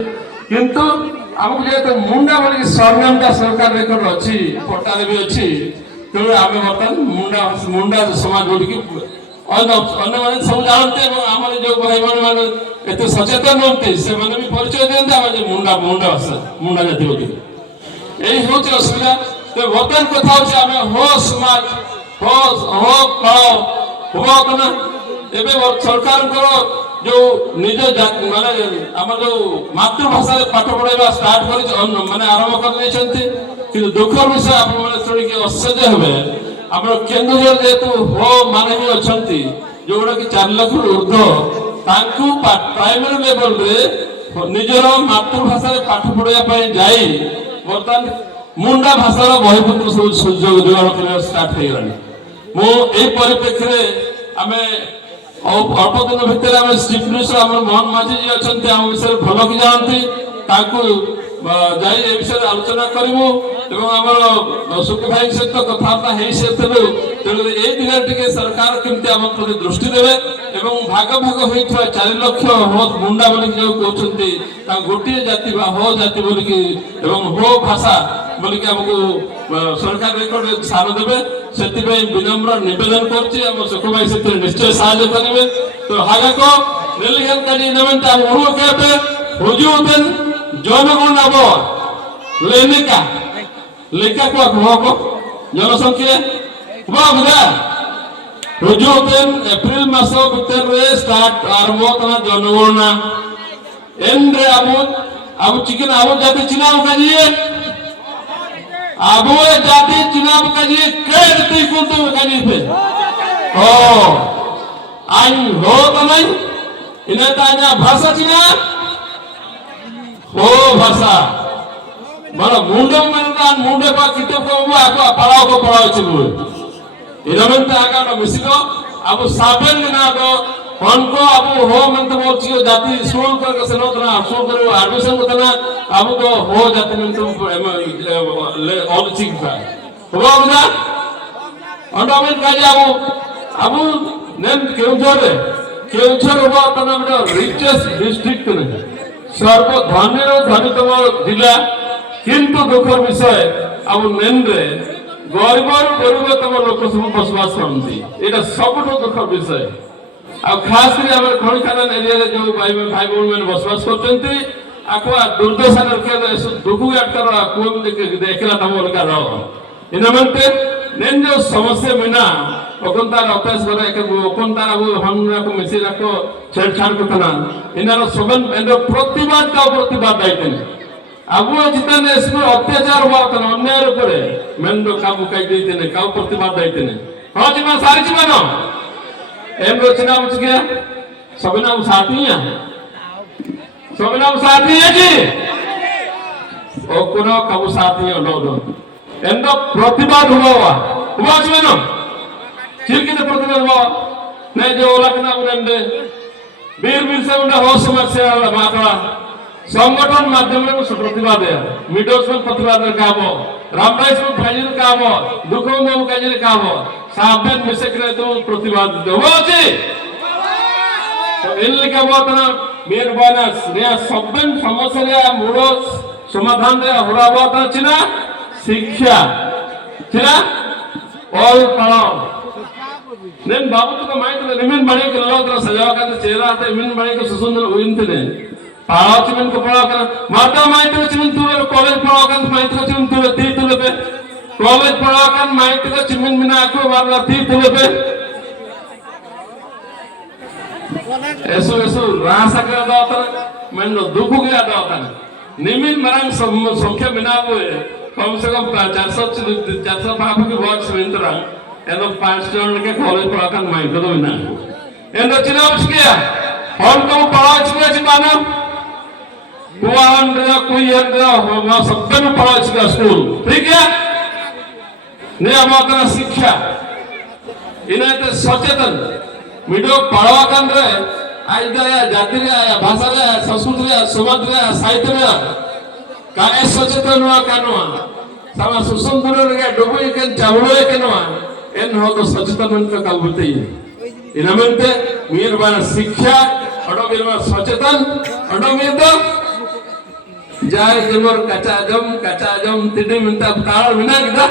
किंतु आमको जेहेतु मुंडा बोली सरनामटा सरकार रेकर्ड अच्छी पट्टारे भी अच्छी तेणु आम बर्तमान मुंडा मुंडा समाज बोलिक अन्य मैंने सब जानते आम जो भाई मैंने एत सचेतन नुहति से भी परिचय दिखते आम मुंडा मुंडा भाषा मुंडा जाति बोली यही हूँ असुविधा। तो बर्तमान कथा हूँ हो समाज हो कल हम एवं सरकार जो निज माने आम जो मातृभाषा पाठ पढ़ाइबा स्टार्ट कर माने आरंभ कर दुखर विषय आप शुणिक आश्चर्य हे आम केन्दुझर जेहेतु हो माने ही अच्छा जोड़ा कि 4 लाख ऊर्ध्व प्राइमरी लेवल रे निजर मातृभाषा पाठ पढ़ाई जाई बर्तमान मुंडा भाषार बहिपत्र सब सुजोग जोगाड़ कर स्टार्ट हो परिप्रेक्षी में आम अल्प दिन भितर आम चीफ मिनिस्टर आम मोहन माझी जी अच्छा आम विषय भल कि जानती जाई विषय आलोचना करूँ आम सुख भाई सहित कथबार्ता तेणु ये दिन टे सरकार केमती आम प्रति दृष्टि देवे भाग भाग होता 4 लाख हो मुंडा बोलिक जो कहते गोटे जाति हो जाति बोलिक हो भाषा बोलिक आमको सरकार रेकर्ड सार देवे से विनम्र निवेदन कर सुख भाई से निश्चय साहय करेंगे। तो हागको रेलिगन काजी नमन उड़के हुजूदन जनगण अब लेनिका लेखा को जनसंख्या बुझा हुजूदन एप्रिल मास भीतर स्टार्ट आरंभ करना जनगणना एन रे अब चिकन अब जाति चिनाव काजी अब जाति चुनाव काजी केरती कुंतु काजी थे हो आई हो तो नहीं इन्हें ताजा भाषा चिना हो भाषा मानो मुंडे में मुंडे का किताब को वो आको पढ़ाओ चिबु इनमें तो आका ना मिसिको अब साबेन ना तो उनको अब हो मन तो बहुत चीज़ जाति स्कूल कर के सनो तना स्कूल करो एडमिशन को तना अब तो हो जाति में तो ऑल चीज का हुआ ना अंडरमेंट का जाओ अब नेम केउझर हुआ तना में रिचेस्ट डिस्ट्रिक्ट ने सर्व धनीतम जिला किंतु दुखर विषय अब नेम रे गरीबतम लोक सब बसवास करती यहाँ सबुठ दुखर विषय खास कर खड़ी खादान एरिया जो भाई भौणी मैंने बसवास कर दुर्दशा दुख देखला तम इनमेंटे नेन जो समस्या मिना ओकंतार अभ्यास करे ओकंतार अब हमना को मिसी रखो छेड़छाड़ करतना इनारो सबन एंडो प्रतिवाद का प्रतिवाद दायित्व अब जितने इसमें अत्याचार हुआ था अन्याय ऊपर मेंदो काबू कई देते काबू प्रतिवाद दायित्व हां जी मैं सारी जीवनो एम रचना उच गया सब नाम साथी है सब नाम साथी है जी ओ कोनो कबू साथी है नो एंडो प्रतिवाद हुआ जीवनो चिरकित प्रतिवाद हुआ ने जो लखना उनंदे वीर से उन्हें हो समस्या मात्रा संगठन माध्यम में प्रतिवाद है मिडोस में प्रतिवाद काम रामराइस में फाइल काम दुखों में काजिल काम साबेन मिसे करे तो प्रतिवाद हो जी तो इनले का बात ना मेर बानस रे सबन समस्या रे मूल समाधान रे होला बात चिना शिक्षा चिना ऑल पढ़ो नेन बाबू तो माइक निमिन बड़े के लोग सजाव का चेहरा ते निमिन बड़े के सुसुंदर उइनते पढ़ाओ चिमन को पढ़ाओ कर माता माइट को चिमन तू कॉलेज पढ़ाओ कर माइट को चिमन तू ती तू ले कॉलेज पढ़ाओ कर माइट को चिमन मिना को वाला ती तू ले ऐसो रासा का दाता मैं लो दुख गया दाता निमिन मरंग संख्या मिना को कम से कम 400 बाप की बहुत सुंदर एनो 5 जन के कॉलेज पढ़ाओ कर माइट को मिना एनो चिनाव किया हम को पढ़ाओ चिना चिबाना कोई सबन पढ़ा स्कूल ठीक है नियम शिक्षा इन्हें सचेतन मीडियो पढ़ाकन जाति भाषा संस्कृति समाज साहित्य का सचेतन हुआ का नुआ सुसुंदर डुबई के चावड़े के नुआ एन हो तो सचेतन का बोलते इनमें मीर शिक्षा अडो मीर सचेतन अडो Mir Jai jemur kaca jom tidi minta tahu mina kita